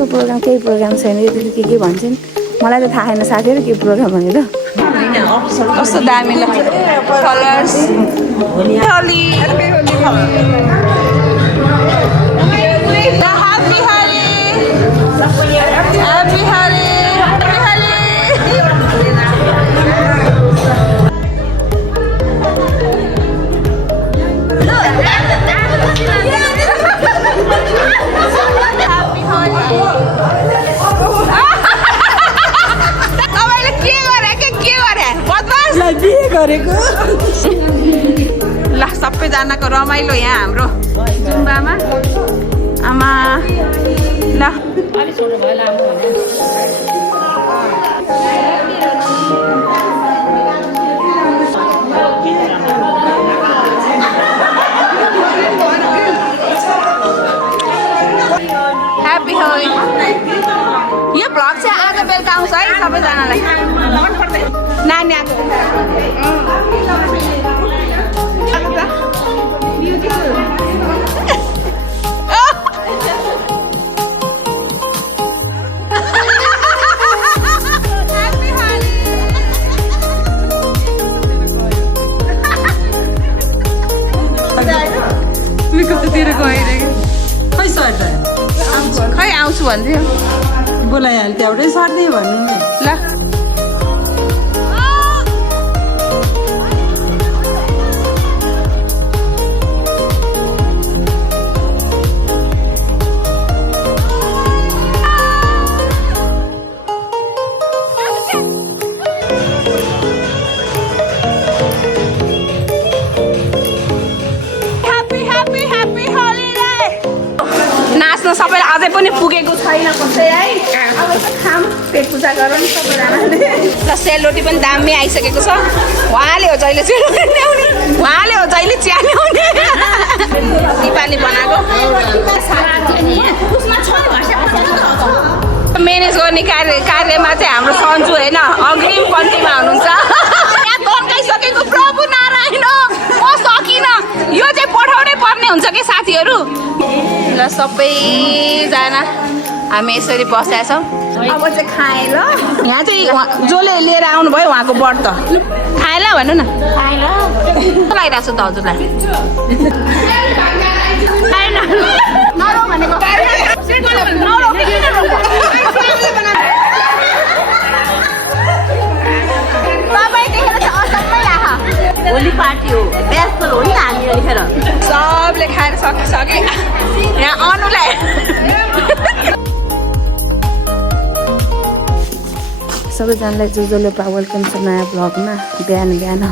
कहाँको प्रोग्राम केही प्रोग्राम छैन यो के भन्छन् मलाई त थाहा छैन साथीहरू के प्रोग्राम भनेर कस्तो दामी ल कलर्स होली ल सबैजनाको रमाइलो यहाँ हाम्रो जुम्बामा आमा ल ह्याप्पी होली यो भ्लग चाहिँ आज बेलुका आउँछ है सबैजनालाई नानी आएको खै आउँछु भन्थ्यो बोलाइहाल्थ्यो एउटै सर्दै भन्नु ल सबैले अझै पनि पुगेको छैन कसै है अब खाम पेट पूजा गरौँ सबैजनाले र सेलरोटी पनि दामी आइसकेको छ उहाँले हो जहिले सेलरोटी ल्याउने उहाँले हो जहिले चिया ल्याउने दिपाली बनाएको म्यानेज गर्ने कार्यमा चाहिँ हाम्रो सन्जु होइन अग्रिम पन्थीमा हुनुहुन्छ यहाँ तन्काइसकेको प्रभु नारायण म सकिनँ यो चाहिँ पठाउनै पर्ने हुन्छ कि साथीहरू ल सबैजना हामी यसरी बसेका छौँ अब चाहिँ खाएँ ल यहाँ चाहिँ जसले लिएर आउनुभयो उहाँको व्रत खाएँ ल भन्नु न लगाइरहेको छु त हजुरलाई होली पार्टी हो व्यस्त हो नि त हामी अनिखेर सबले खाएर सकिसके यहाँ अनुलाई सबैजनालाई जसले वेलकम छ नयाँ ब्लगमा बिहान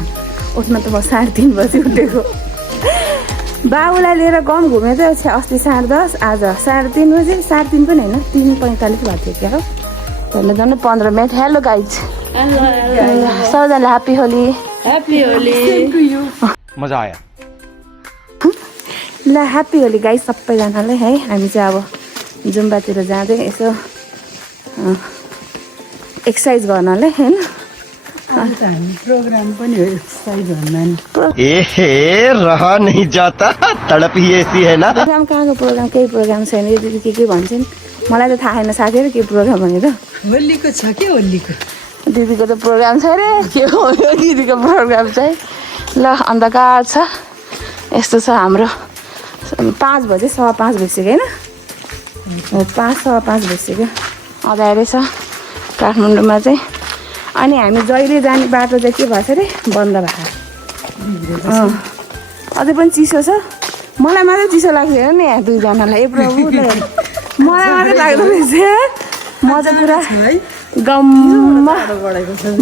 उठ्न त म 3:30 बजी उठेको बाबुलाई लिएर गम घुमेको थियो अस्ति 10:30 आज 3:30 बजी 3:30 पनि होइन 3:45 भएको थियो क्या हो झन् झन् 15 मिनट हेलो गाइज सबैजनालाई ह्याप्पी होली मजा आयो ल ह्याप्पी होली गाइज सबैजनालाई है हामी चाहिँ अब जुम्बातिर जाँदै यसो एक्सर्साइज गर्नलाई होइन प्रोग्राम पनि हो एक्सर्साइज भन्दा ए रहा नहीं जाता तड़प ही ऐसी है ना प्रोग्राम कहाँको प्रोग्राम केही प्रोग्राम छैन यो दिदी के भन्छन् मलाई त थाहा छैन साथीहरू के प्रोग्राम भनेर होलीको छ के होलीको दिदीको त प्रोग्राम छ रे के हो यो दिदीको प्रोग्राम चाहिँ ल अन्धकार छ यस्तो छ हाम्रो 5 बजे 5:15 भइसक्यो होइन हो 5:15 भइसक्यो अँध्यारै छ काठमाडौँमा चाहिँ अनि हामी जहिले जाने बाटो चाहिँ के भएछ अरे बन्द भएको अझै पनि चिसो छ मलाई मात्रै चिसो लाग्थ्यो नि यहाँ दुईजनालाई ए प्रभु मलाई मात्रै लाग्दो रहेछ म चाहिँ पुरा गम्म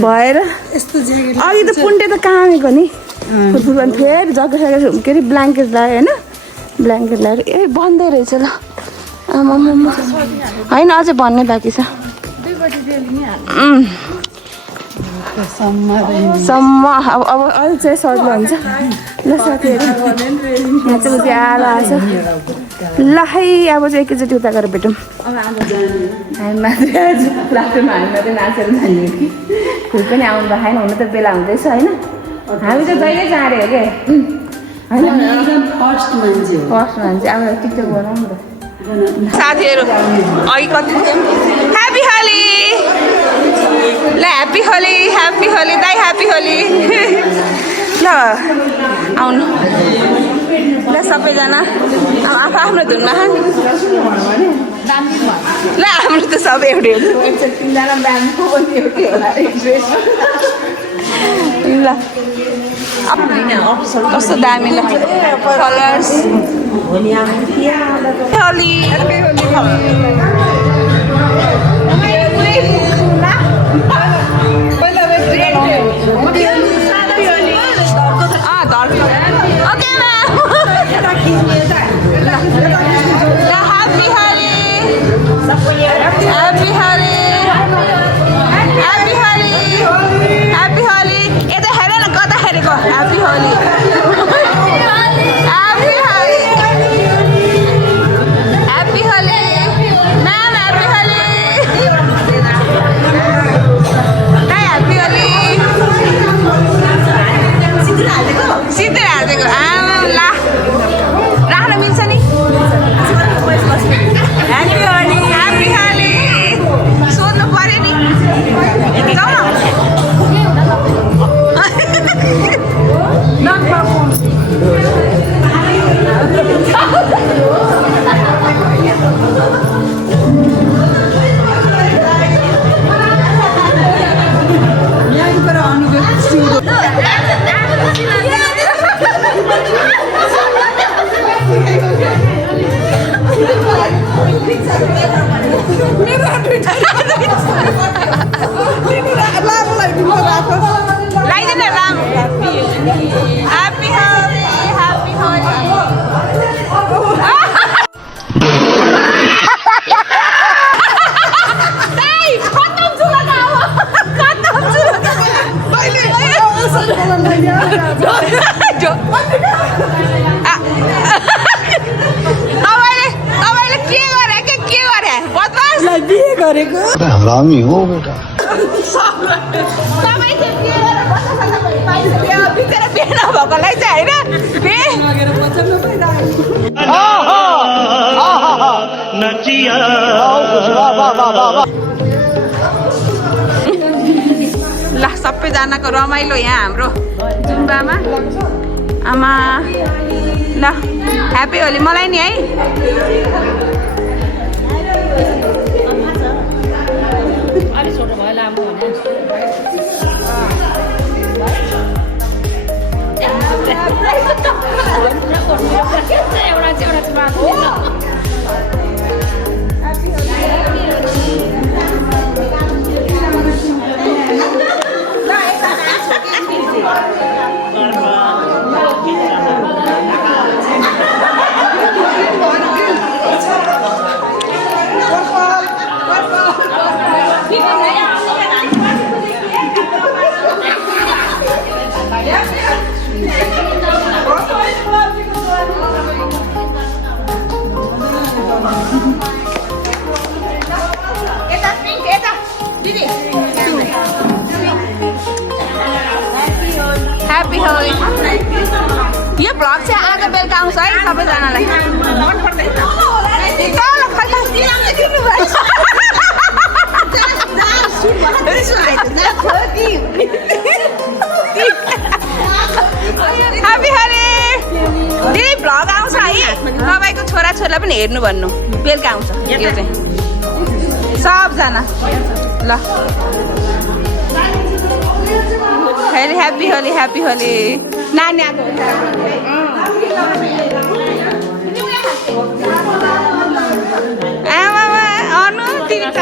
भएर अघि त पुन्टे त कामेको नि फुटबल फेरि जग्गा के अरे ब्ल्याङ्केट लगायो होइन ब्ल्याङ्केट लगाएर ए बन्दै रहेछ ल आमा होइन अझै भन्ने बाँकी छ सम्म अब अलिक चाहिँ सजिलो हुन्छ ल साथीहरू यहाँ चाहिँ उज्यालो आएको छ ल है अब चाहिँ एकैचोटि उता गएर भेटौँ हामी मात्रै आज प्लास्टरमा हामी मात्रै नाचेर जाने हो कि फुल पनि आउनु भएन हुन त बेला हुँदैछ होइन हामी त जहिले जाँदै हो क्या होइन फर्स्ट मान्छे अब टिकटक बनाउँ न त साथीहरू अघि कति ह्याप्पी होली ल ह्याप्पी होली दाइ ह्याप्पी होली ल आउनु ल सबैजना अब आफ्नो धुनमा ल हाम्रो त सबै एउटै ल कस्तो दामी ल colours Holi Happy Holi. Happy Holi. Ma'am, happy Holi. Dai, happy Holi. Siddhar हाल्दिएको ला राख्न मिल्छ नि Happy Holi. Happy Holi. सोध्नु पर्यो नि जाऊ Happy Holi, Happy Holi. Hey, खत्तम छु लगाओ खत्तम छु तपाईँले के गरे बदमास बिहे गरेको हरामी हो बेटा तपाईँले के गरेर बिचरा बिहे नभएकोलाई चाहिँ होइन ल सबैजनाको रमाइलो यहाँ हाम्रो जुम्बामा आमा ल ह्याप्पी होली मलाई नि है ह्याप्पी होली यो भ्लग चाहिँ आज बेलुका आउँछ है सबैजनालाई ह्याप्पी होली दिदी भ्लग आउँछ है तपाईँको छोराछोरीलाई पनि हेर्नु भन्नु बेलुका आउँछ यो चाहिँ सबजना ल ह्याप्पी होली नानी आएको आमा अनु तिमी त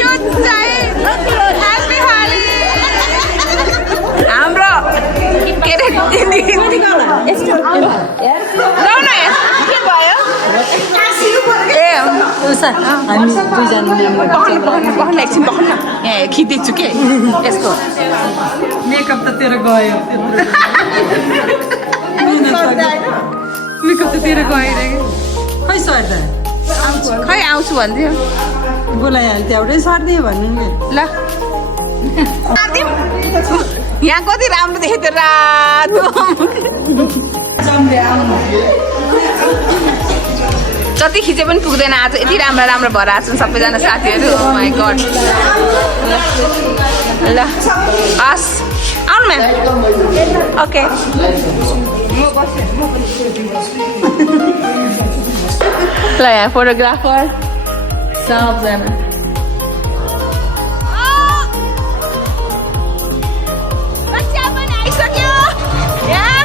यो चाहिँ ह्याप्पी होली हाम्रो के अरे के भयो पहन एकछिन पहन न यहाँ खिचेको छु के यसको मेकअप त तेरो गयो मेकअप त तेरो गयो रे खै सर खै आउँछु भन्थ्यो बोलाइहाल्थ्यो एउटै सर्दियो भन्नु नि ल यहाँ कति राम्रो देखेको थियो रातो जति खिचे पनि पुग्दैन आज यति राम्रो राम्रो भएर आएको छन् सबैजना साथीहरू माई गड ल हस् आउनु म्याम ओके ल यहाँ फोटोग्राफर सबजना बच्चा पनि आइसक्यो यहाँ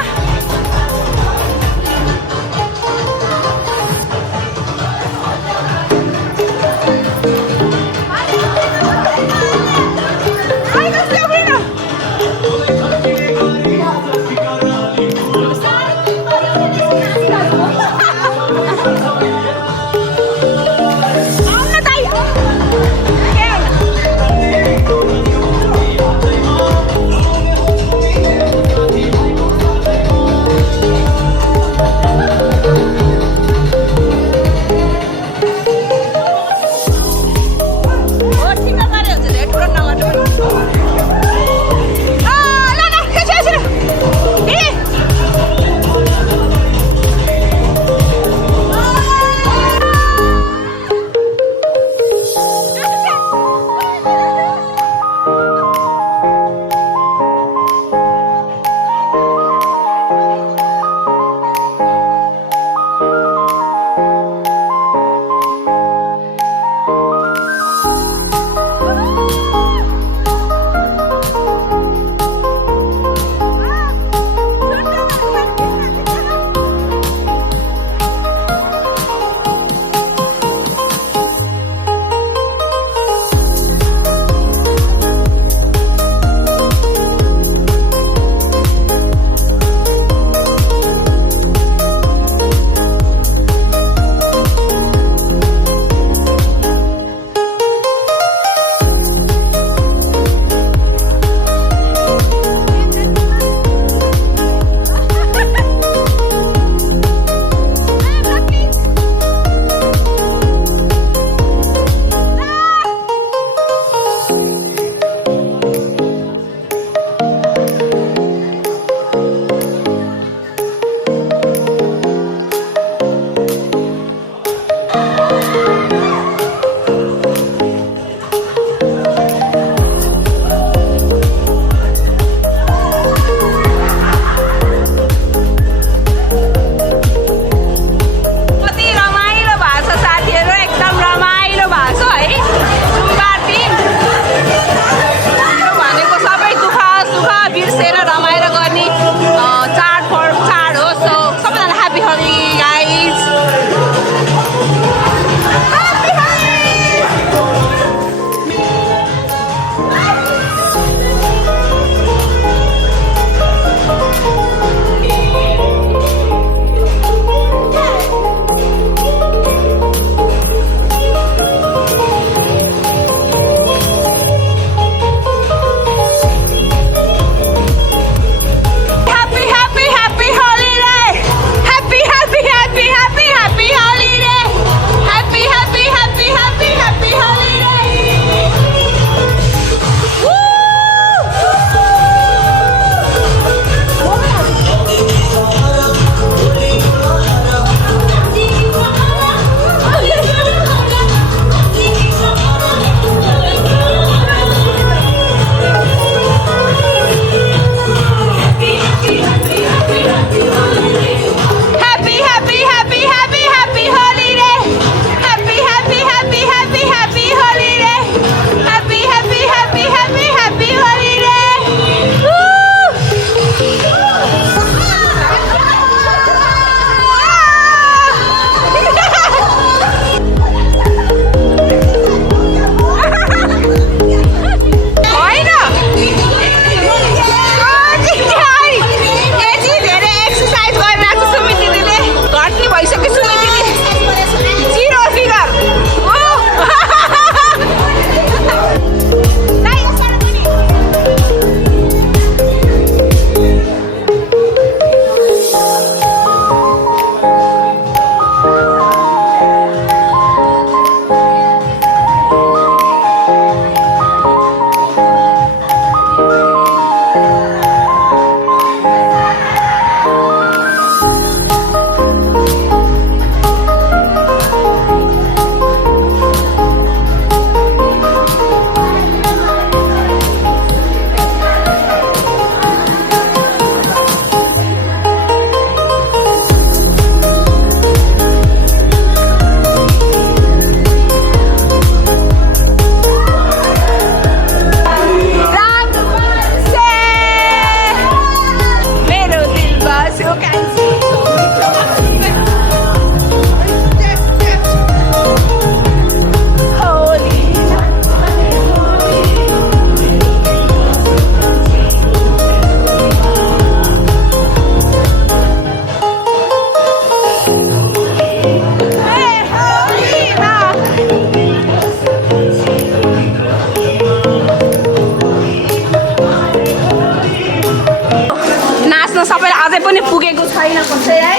अझै पनि पुगेको छैन कसै है।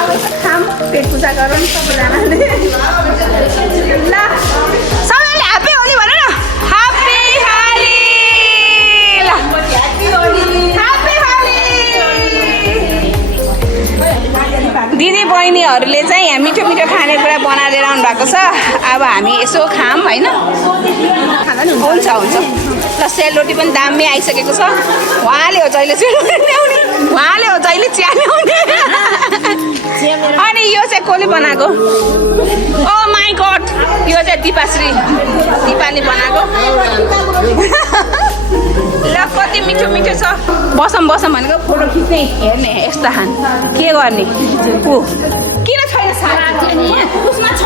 अब यसो खाम पेट पूजा गरौँ नि सबैजनाले। ल सबैले ह्याप्पी होली भन न। ह्याप्पी होली। ल ह्याप्पी होली। दिदी बहिनीहरूले चाहिँ यहाँ मिठो मिठो खानेकुरा बनाएर आउनु भएको छ। अब हामी यसो खाम होइन। हुन्छ हुन्छ। ल सेलरोटी पनि दामी आइसकेको छ। उहाँले हो जहिले सेलरोटी ल्याउने, उहाँले हो जहिले चिया ल्याउने। अनि यो चाहिँ कसले बनाएको? ओ माई गड, यो चाहिँ दिपाश्री दिपाले बनाएको। ल कति मिठो मिठो छ। बसौँ बसौँ भनेको फोटो खिच्ने हेर्ने यस्तो खान के गर्ने। ऊ किन छैन साथी? उसमा छ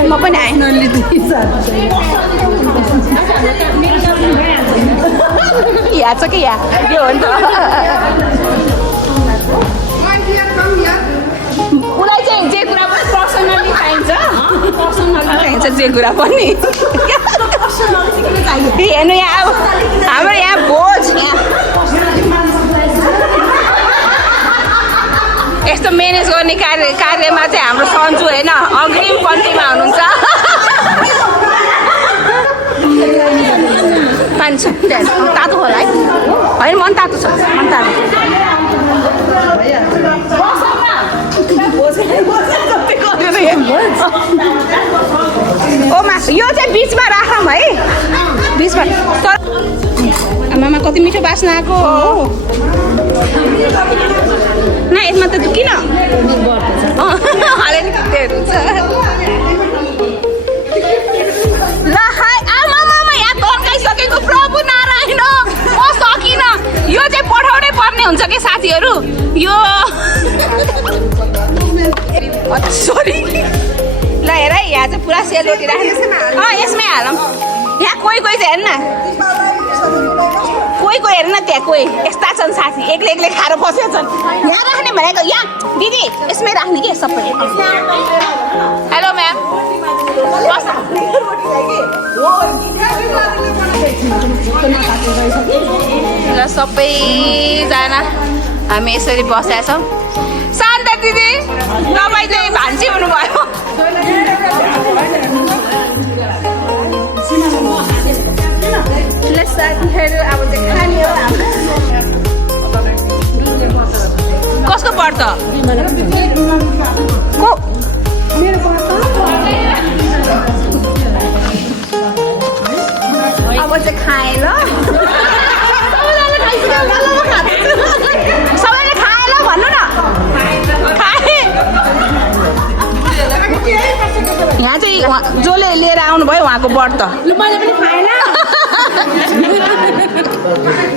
म पनि आएँ। यहाँ छ कि यहाँ यो हो नि त। उसलाई चाहिँ जे कुरा पनि पर्सनली चाहिन्छ, पर्सनली चाहिन्छ जे कुरा पनि। हेर्नु यहाँ अब हाम्रो यहाँ भोज यस्तो म्यानेज गर्ने कार्यमा चाहिँ हाम्रो सन्जु होइन अग्रिम पन्थीमा हुनुहुन्छ। पानी छ तातो होला है? होइन मन तातो छ, मन तातो। ओ मासु यो चाहिँ बिचमा राखौँ है, बिचमा। तर आमामा कति मिठो बास्न आएको हो। न यसमा त किन हाले नि ल हाय आमामा यहाँ तर्काइसकेको प्रभु नारायण म सकिनँ। यो चाहिँ पठाउनै पर्ने हुन्छ कि साथीहरू। यो सरी ल हेर है यहाँ चाहिँ पुरा सेलरोटी राख्नु। यसमै हालौँ। यहाँ कोही कोही चाहिँ हेर्न, कोही कोही हेर्न त्यहाँ कोही यस्ता छन् साथी एक्लै एक्लै खाएर बसेका छन्। यहाँ राख्ने भनेको यहाँ दिदी यसमै राख्ने कि सबै। हेलो म्याम ल सबैजना हामी यसरी बसेका छौँ। शान्त दिदी तपाईँ चाहिँ भान्जी हुनुभयो। साथीहरू अब चाहिँ खाने हो। कसको पर्छ को? अब चाहिँ खाएँ ल सबैले खाएँ ल भन्नु न। खाएँ यहाँ चाहिँ जसले लिएर आउनुभयो उहाँको व्रत। मैले पनि खाएँ ल।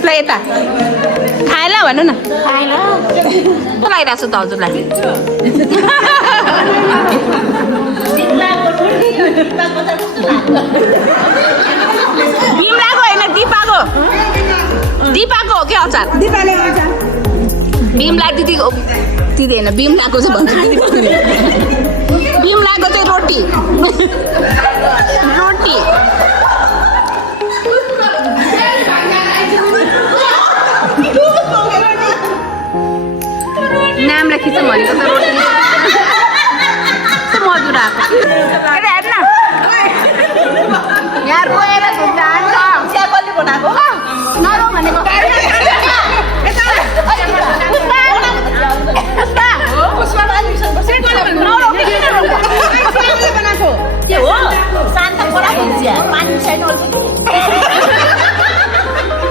ल यता खाएँ ल भन्नु न। खाएँ ल कस्तो लागिरहेको छ त हजुरलाई? बिमलाको होइन दिपाको, दिपाको हो कि अचार? दिपाले बिमला दिदीको दिदी होइन बिमलाको चाहिँ भन्छु। बिमलाको चाहिँ रोटी रोटी नामलाई खिचौँ भनेको त रोटी मधुर आएको। हेर्न यहाँ रोएर कसले बनाएको नरो भनेको। के हो शान्त पानी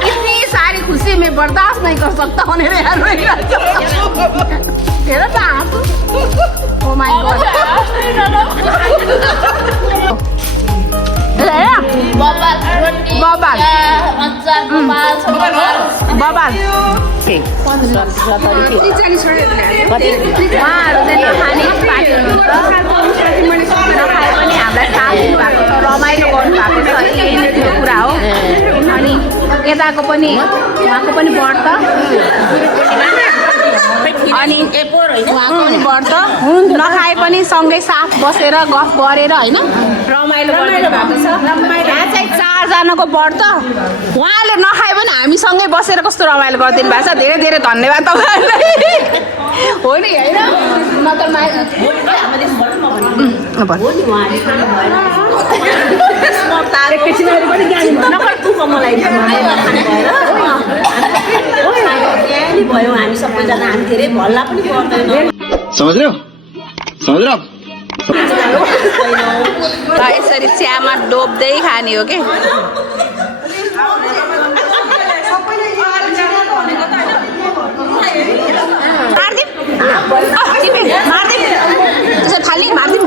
इतनी सारी खुशी में बर्दाश्त नहीं कर सकता होने रे यार तेरा तो आंसू। ओ माय गॉड बबाल रोटी बबाल अचार बबाल बबाल खाने पार्टी हुनुहुन्छ। नखाए पनि हामीलाई साथ दिनुभएको छ, रमाइलो गर्नुभएको छ, यही नै ठुलो कुरा हो। अनि यताको पनि उहाँको पनि व्रत अनि उहाँको पनि व्रत नखाए पनि सँगै साथ बसेर गफ गरेर होइन रमाइलो गर्नुभएको छ। यहाँ चाहिँ 4 जना महिनाको व्रत उहाँले नखाए पनि हामीसँगै बसेर कस्तो रमाइलो गरिदिनु भएको छ धेरै धेरै धन्यवाद तपाईँहरूलाई हो नि होइन भयो हामी सबैजना हामी धेरै भल्ला पनि पर्दैन समझ रहे हो यसरी चियामा डोब्दै खाने हो कि थाली मारिदिउँ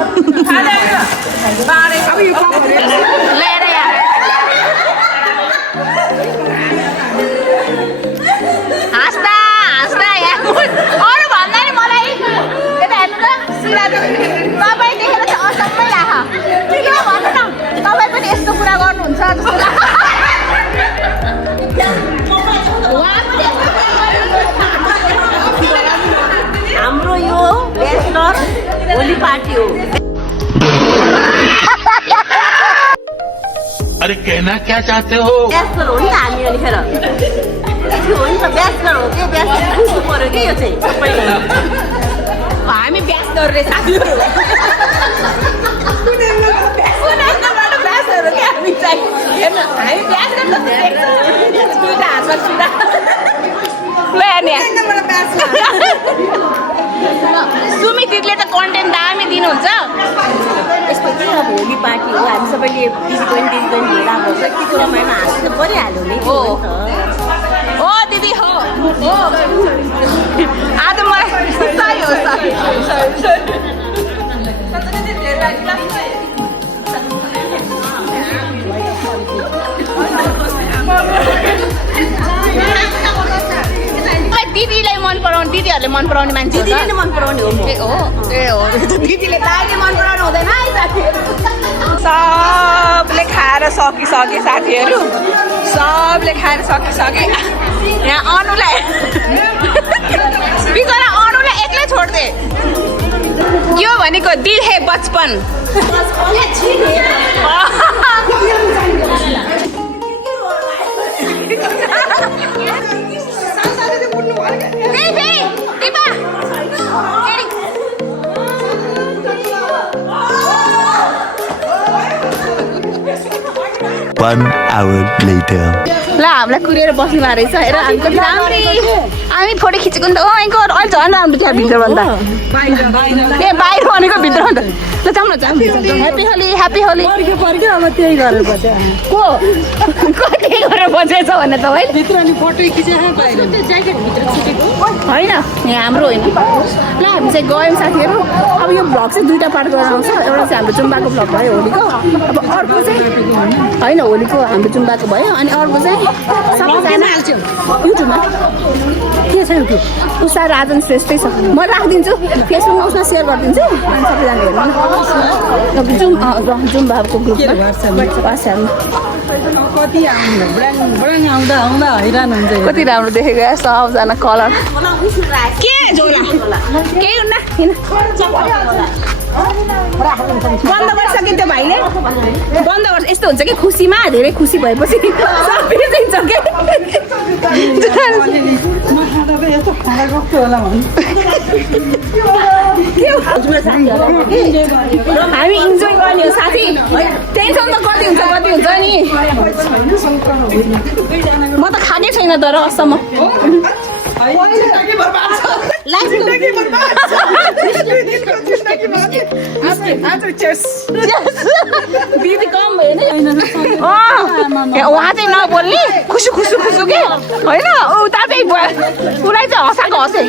ल्याएर यहाँ हाँस्दा यहाँ अरू भन्दा नि मलाई यता हेर्नु त सिधा तपाईँ देखेर चाहिँ असम्मै लाख किन भन्नु न तपाईँ पनि यस्तो कुरा गर्नुहुन्छ जस्तो लाग्छ हाम्रो यो ब्याचलर होली पार्टी हो अरे कहना क्या चाहते हो ब्याचलर हो नि त हामी अनिखेर हो नि त ब्याचलर हो कि ब्याचलर बुझ्नु पर्यो कि यो चाहिँ सबैले हामी ब्यास गर्ने साथीहरू ब्यासहरू क्या हामी चाहिँ हेर्नु हामी ब्यास दुईवटा हातमा छुँदा ल सुमी दिदीले त कन्टेन्ट दामी दिनुहुन्छ यसमा के अब होली पार्टी हो हामी सबैले दिदी पनि हेरेर भन्छ कि त्यो रमाइलो हाँस्नु त परिहाल्यो नि हो हो दिदी हो आज मलाई सही हो दिदीलाई मन पराउने दिदीहरूले मन पराउने मान्छे दिदीले मन पराउने हो दिदीले दाइले मन पराउनु हुँदैन है साथीहरू सबले खाएर सकिसके साथीहरू सबले खाएर सकिसके यहाँ अनुलाई बिचरा अनुलाई एक्लै छोड्दे यो भनेको दिल है बचपन One hour later. ल हामीलाई कुरेर बस्नु भएको रहेछ हेर हामी कति राम्री हामी फोटो खिचेको नि त अहिले झन् राम्रो थियो भित्रभन्दा ए बाहिर भनेको भित्रभन्दा ल जाउँ न जाउँ ह्याप्पी होली पर्क्यो अब त्यही गरेर बस्यो को त्यही गरेर बसेछ भने तपाईँ भित्र नि फोटो खिचेको बाहिर होइन यहाँ हाम्रो होइन ल हामी चाहिँ गयौँ साथीहरू अब यो भ्लग चाहिँ दुईवटा पार्ट गरेर आउँछ एउटा चाहिँ हाम्रो जुम्बाको भ्लग भयो होलीको अब अर्को चाहिँ होइन होलीको हाम्रो जुम्बाको भयो अनि अर्को चाहिँ सबैजना युट्युबमा के छ युट्युब उषा राजन श्रेष्ठै छ म राखिदिन्छु फेसबुकमा उसमा सेयर गरिदिन्छु अनि सबैजना हेर्नु जुम्बाको ग्रुपमा वाट्सएपमा कति आउँदा हैरान हुन्छ कति राम्रो देखेको सबजना कलर के झोला केही हुन्न किन बन्द गरिसकिन्थ्यो भाइले बन्द गर्छ यस्तो हुन्छ कि खुसीमा धेरै खुसी भएपछि बिर्सिन्छ के हामी इन्जोय गर्ने हो साथी टेन्सन त कति हुन्छ नि म त खानै छैन तर असम्म दिदी कम भयो उहाँ चाहिँ नबोल्ने खुसु के होइन उता चाहिँ उसलाई चाहिँ हँसाएको हँसे